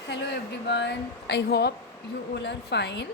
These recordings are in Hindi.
Hello everyone, I hope you all are fine.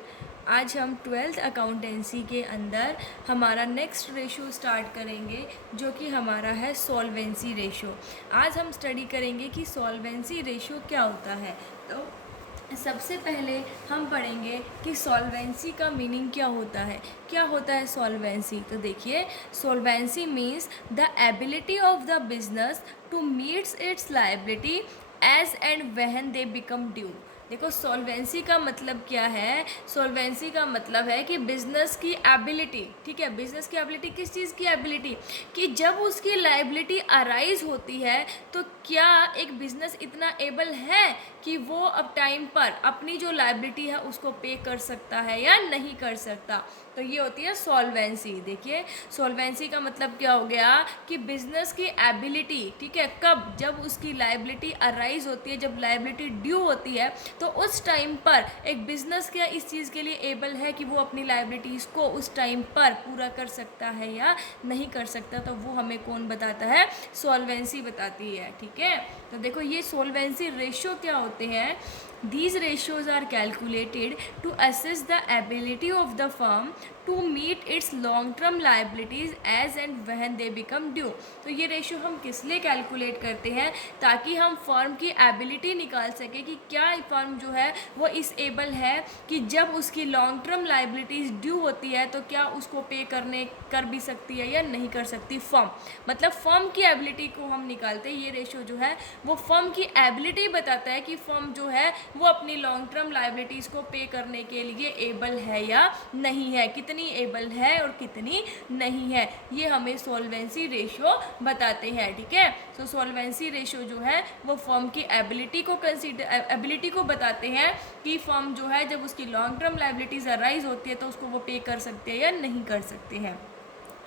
आज हम ट्वेल्थ अकाउंटेंसी के अंदर हमारा नेक्स्ट रेशो स्टार्ट करेंगे, जो कि हमारा है सॉल्वेंसी रेशो। आज हम स्टडी करेंगे कि सॉल्वेंसी रेशो क्या होता है। तो सबसे पहले हम पढ़ेंगे कि सॉल्वेंसी का मीनिंग क्या होता है। क्या होता है सॉल्वेंसी? तो देखिए, solvency means the ability of the business to meets its liability as and when they become due. देखो, सॉल्वेंसी का मतलब क्या है। सॉल्वेंसी का मतलब है कि बिजनेस की एबिलिटी, ठीक है, बिजनेस की एबिलिटी किस चीज़ की एबिलिटी, कि जब उसकी लायबिलिटी अराइज होती है तो क्या एक बिजनेस इतना एबल है कि वो अब टाइम पर अपनी जो लायबिलिटी है उसको पे कर सकता है या नहीं कर सकता। तो ये होती है सॉल्वेंसी। देखिए, सॉल्वेंसी का मतलब क्या हो गया कि बिजनेस की एबिलिटी, ठीक है, कब, जब उसकी लायबिलिटी अराइज होती है, जब लायबिलिटी ड्यू होती है, तो उस टाइम पर एक बिजनेस क्या इस चीज़ के लिए एबल है कि वो अपनी लायबिलिटीज़ को उस टाइम पर पूरा कर सकता है या नहीं कर सकता। तो वो हमें कौन बताता है? सॉल्वेंसी बताती है, ठीक है। तो देखो, ये सॉल्वेंसी रेशियो क्या होते हैं। These ratios are calculated to assess the ability of the firm to meet its long-term liabilities as and when they become due। तो ये रेशियो हम किस लिए कैलकुलेट करते हैं? ताकि हम फर्म की एबिलिटी निकाल सके कि क्या फर्म जो है वो इस एबल है कि जब उसकी लॉन्ग टर्म लाइबिलिटीज़ ड्यू होती है तो क्या उसको पे कर भी सकती है या नहीं कर सकती फर्म। मतलब फर्म की एबिलिटी को हम निकालते हैं। ये रेशियो जो है वो फर्म की एबिलिटी बताता है कि फर्म जो है वो अपनी लॉन्ग टर्म लाइबिलिटीज़ को पे करने के लिए एबल है या नहीं है, कितनी एबल है और कितनी नहीं है, ये हमें सॉल्वेंसी रेशियो बताते हैं, ठीक है। तो सॉल्वेंसी रेशियो जो है वो फर्म की एबिलिटी को बताते हैं कि फर्म जो है जब उसकी लॉन्ग टर्म लाइबिलिटीज़ अराइज होती है तो उसको वो पे कर सकते हैं या नहीं कर सकते हैं।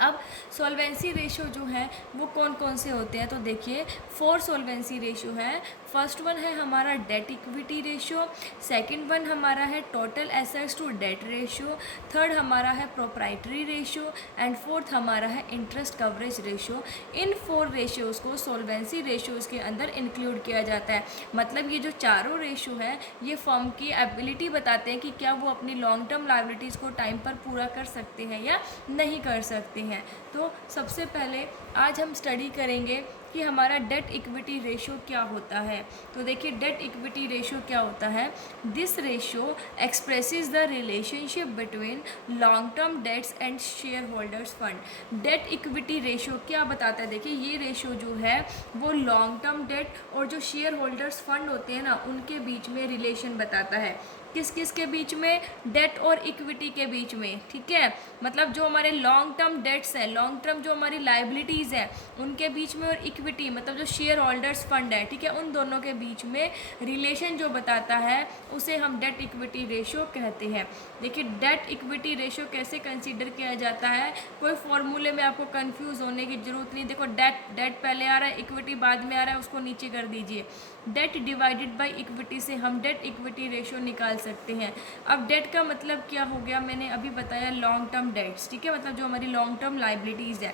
अब सॉल्वेंसी रेशियो जो है वो कौन कौन से होते हैं? तो देखिए, 4 सॉल्वेंसी रेशियो हैं। फर्स्ट वन है हमारा debt equity ratio, second one हमारा है total assets to debt ratio, third हमारा है प्रोप्राइटरी रेशियो एंड फोर्थ हमारा है इंटरेस्ट कवरेज रेशियो। इन 4 रेशियोज़ को सॉल्वेंसी रेशियोज़ के अंदर इंक्लूड किया जाता है। मतलब ये जो चारों रेशियो हैं ये फर्म की एबिलिटी बताते हैं कि क्या वो अपनी लॉन्ग टर्म लायबिलिटीज़ को टाइम पर पूरा कर सकते हैं या नहीं कर सकते हैं। तो सबसे पहले आज हम स्टडी करेंगे कि हमारा डेट इक्विटी रेशियो क्या होता है। तो देखिए, डेट इक्विटी रेशियो क्या होता है। This ratio expresses the relationship between long term debts and share holders fund. Date equity ratio क्या बताता है? देखिए, ये रेशियो जो है वो लॉन्ग टर्म डेट और जो शेयर होल्डर्स फंड होते हैं ना उनके बीच में रिलेशन बताता है। किस किस के बीच में? डेट और इक्विटी के बीच में, ठीक है। मतलब जो हमारे लॉन्ग टर्म डेट्स हैं, लॉन्ग टर्म जो हमारी लाइबिलिटीज़ हैं उनके बीच में, और इक्विटी मतलब जो शेयर होल्डर्स फंड है, ठीक है, उन दोनों के बीच में रिलेशन जो बताता है उसे हम डेट इक्विटी रेशियो कहते हैं। देखिए, डेट इक्विटी रेशियो कैसे कंसीडर किया जाता है, कोई फॉर्मूले में आपको कंफ्यूज होने की ज़रूरत नहीं। देखो, डेट पहले आ रहा है, इक्विटी बाद में आ रहा है, उसको नीचे कर दीजिए। डेट डिवाइडेड बाय इक्विटी से हम डेट इक्विटी रेशियो निकाल सकते हैं। अब डेट का मतलब क्या हो गया, मैंने अभी बताया लॉन्ग टर्म डेट्स, ठीक है, मतलब जो हमारी लॉन्ग टर्म लाइबिलिटीज़ है।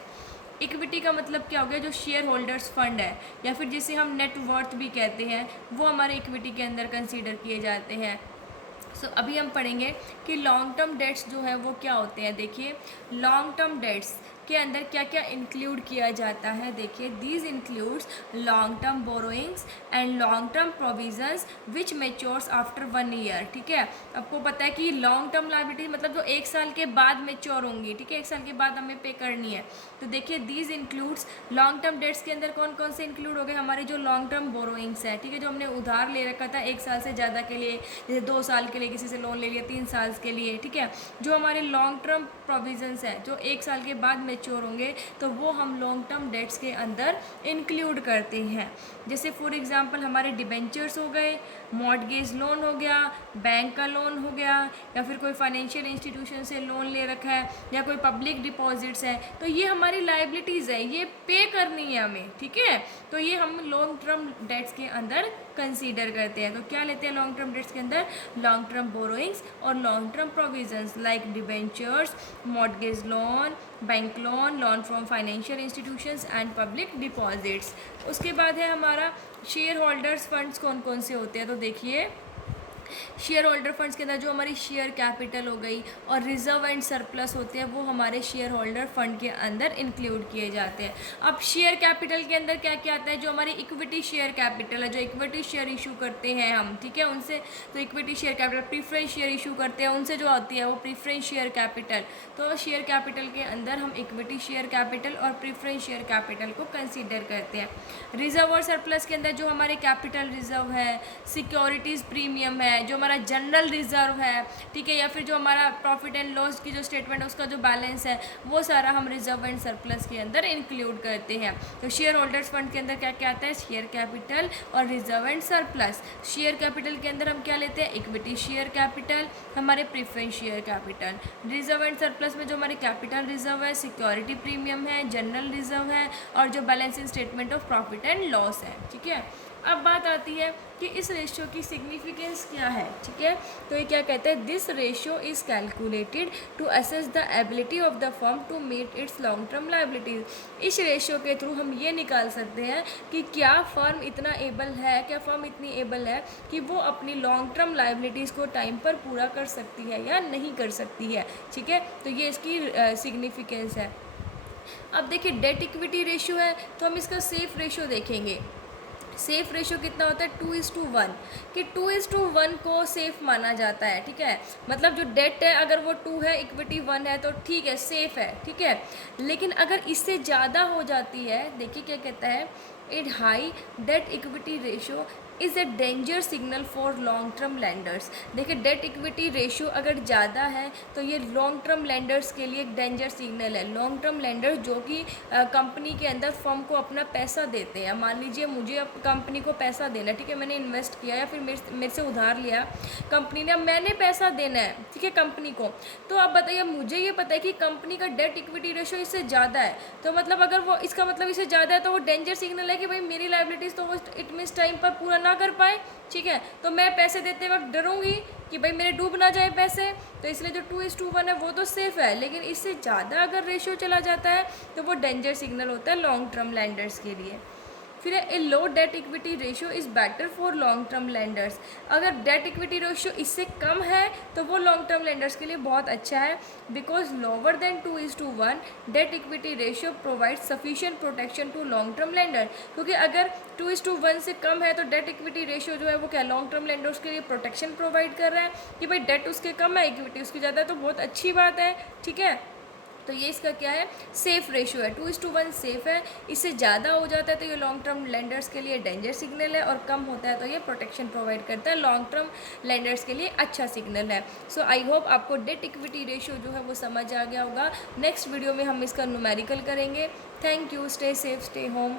इक्विटी का मतलब क्या हो गया, जो शेयर होल्डर्स फंड है या फिर जिसे हम नेट वर्थ भी कहते हैं, वो हमारे इक्विटी के अंदर कंसीडर किए जाते हैं। अभी हम पढ़ेंगे कि लॉन्ग टर्म डेट्स जो है वो क्या होते हैं। देखिए, लॉन्ग टर्म डेट्स के अंदर क्या क्या इंक्लूड किया जाता है। देखिए, these includes long term borrowings and long term provisions which matures after 1 year, ठीक है। आपको पता है कि लॉन्ग टर्म लायबिलिटी मतलब जो 1 साल के बाद मेच्योर होंगी, ठीक है, 1 साल के बाद हमें पे करनी है। तो देखिए, these includes long term debts के अंदर कौन कौन से इंक्लूड हो गए, हमारे जो लॉन्ग टर्म बोरोइंग्स है, ठीक है, जो हमने उधार ले रखा था 1 साल से ज़्यादा के लिए, जैसे 2 साल के लिए किसी से लोन ले लिया, 3 साल के लिए, ठीक है। जो हमारे लॉन्ग टर्म प्रोविजंस हैं जो 1 साल के बाद मेच्योर होंगे तो वो हम लॉन्ग टर्म डेट्स के अंदर इंक्लूड करते हैं। जैसे फॉर एग्जांपल हमारे डिबेंचर्स हो गए, मॉर्टगेज लोन हो गया, बैंक का लोन हो गया, या फिर कोई फाइनेंशियल इंस्टीट्यूशन से लोन ले रखा है, या कोई पब्लिक डिपॉजिट्स है, तो ये हमारी लाइबिलिटीज़ है, ये पे करनी है हमें, ठीक है। तो ये हम लॉन्ग टर्म डेट्स के अंदर कंसीडर करते हैं। तो क्या लेते हैं लॉन्ग टर्म डेट्स के अंदर? लॉन्ग टर्म बोरोइंग्स और long term provisions like debentures, mortgage loan, bank loan, loan from financial institutions and public deposits. उसके बाद है हमारा शेयर होल्डर्स फंड्स कौन कौन से होते हैं। तो देखिए शेयर होल्डर फंड्स के अंदर जो हमारी शेयर कैपिटल हो गई और रिजर्व एंड सरप्लस होते हैं वो हमारे शेयर होल्डर फंड के अंदर इंक्लूड किए जाते हैं। अब शेयर कैपिटल के अंदर क्या क्या आता है? जो हमारी इक्विटी शेयर कैपिटल है, जो इक्विटी शेयर इशू करते हैं हम, ठीक है, उनसे तो equity share capital, preference share issue करते हैं उनसे जो आती है वो प्रीफरेंस शेयर कैपिटल। तो शेयर कैपिटल के अंदर हम इक्विटी शेयर कैपिटल और प्रीफरेंस शेयर कैपिटल को कंसीडर करते हैं। रिजर्व और सरप्लस के अंदर जो हमारे कैपिटल रिजर्व है, सिक्योरिटीज़ प्रीमियम है, जो हमारा जनरल रिजर्व है, ठीक है, या फिर जो हमारा प्रॉफिट एंड लॉस की जो स्टेटमेंट है उसका जो बैलेंस है वो सारा हम रिजर्व एंड सरप्लस के अंदर इंक्लूड करते हैं। तो शेयर होल्डर्स फंड के अंदर क्या क्या आता है? शेयर कैपिटल और reserve and surplus. Share capital के अंदर हम क्या लेते हैं? इक्विटी शेयर कैपिटल, हमारे preference share capital. Reserve and surplus में जो हमारे कैपिटल रिजर्व है, सिक्योरिटी प्रीमियम है, जनरल रिजर्व है और जो balancing statement of profit and loss है, ठीक है। अब बात आती है कि इस रेशियो की सिग्निफिकेंस क्या है, ठीक है। तो ये क्या कहते हैं? This ratio is calculated to assess the ability of the firm to meet its long term liabilities. इस रेशियो के थ्रू हम ये निकाल सकते हैं कि क्या फर्म इतना एबल है, क्या फर्म इतनी एबल है कि वो अपनी लॉन्ग टर्म लायबिलिटीज़ को टाइम पर पूरा कर सकती है या नहीं कर सकती है, ठीक है। तो ये इसकी सिग्निफिकेंस है। अब देखिए डेट इक्विटी रेशियो है तो हम इसका सेफ रेशियो देखेंगे। सेफ रेशियो कितना होता है? 2:1, कि 2:1 को सेफ माना जाता है, ठीक है। मतलब जो डेट है अगर वो 2 है, इक्विटी 1 है तो ठीक है, सेफ है, ठीक है। लेकिन अगर इससे ज़्यादा हो जाती है, देखिए क्या कहता है, it high date equity ratio is a danger signal for long term landers. देखिए डेट इक्विटी रेशियो अगर ज़्यादा है तो ये लॉन्ग टर्म लैंडर्स के लिए एक डेंजर सिग्नल है। लॉन्ग टर्म लैंडर्स जो कि कंपनी के अंदर फर्म को अपना पैसा देते हैं, मान लीजिए मुझे अब कंपनी को पैसा देना है, ठीक है, मैंने इन्वेस्ट किया या फिर मेरे से उधार लिया कंपनी ने, अब मैंने पैसा देना है, ठीक है, कंपनी को। तो अब बताइए, मुझे ये पता है कि कंपनी का डेट इक्विटी रेशियो इससे ज़्यादा है, तो मतलब अगर वो, इसका मतलब इससे ज़्यादा है तो वो डेंजर सिग्नल है कि भाई मेरी लायबिलिटीज़ तो वो इट मीन्स टाइम पर पूरा ना कर पाए, ठीक है। तो मैं पैसे देते वक्त डरूंगी कि भाई मेरे डूब ना जाए पैसे, तो इसलिए जो 2:1 है वो तो सेफ है। लेकिन इससे ज़्यादा अगर रेशियो चला जाता है तो वो डेंजर सिग्नल होता है लॉन्ग टर्म लैंडर्स के लिए। फिर a low debt equity ratio is better for long term lenders. अगर डेट इक्विटी रेशियो इससे कम है तो वो लॉन्ग टर्म लैंडर्स के लिए बहुत अच्छा है, because lower than 2:1 debt equity ratio provide sufficient protection to long term lender. क्योंकि अगर 2:1 से कम है तो डेट इक्विटी रेशियो जो है वो क्या लॉन्ग टर्म लैंडर्स के लिए प्रोटेक्शन प्रोवाइड कर रहा है कि भाई डेट उसके कम है, इक्विटी उसकी ज़्यादा है, तो बहुत अच्छी बात है, ठीक है। तो ये इसका क्या है? सेफ रेशियो है। 2:1 सेफ है, इससे ज़्यादा हो जाता है तो ये लॉन्ग टर्म लेंडर्स के लिए डेंजर सिग्नल है, और कम होता है तो ये प्रोटेक्शन प्रोवाइड करता है, लॉन्ग टर्म लेंडर्स के लिए अच्छा सिग्नल है। सो आई होप आपको डेट इक्विटी रेशियो जो है वो समझ आ गया होगा। नेक्स्ट वीडियो में हम इसका न्यूमेरिकल करेंगे। Thank you, stay safe, stay home.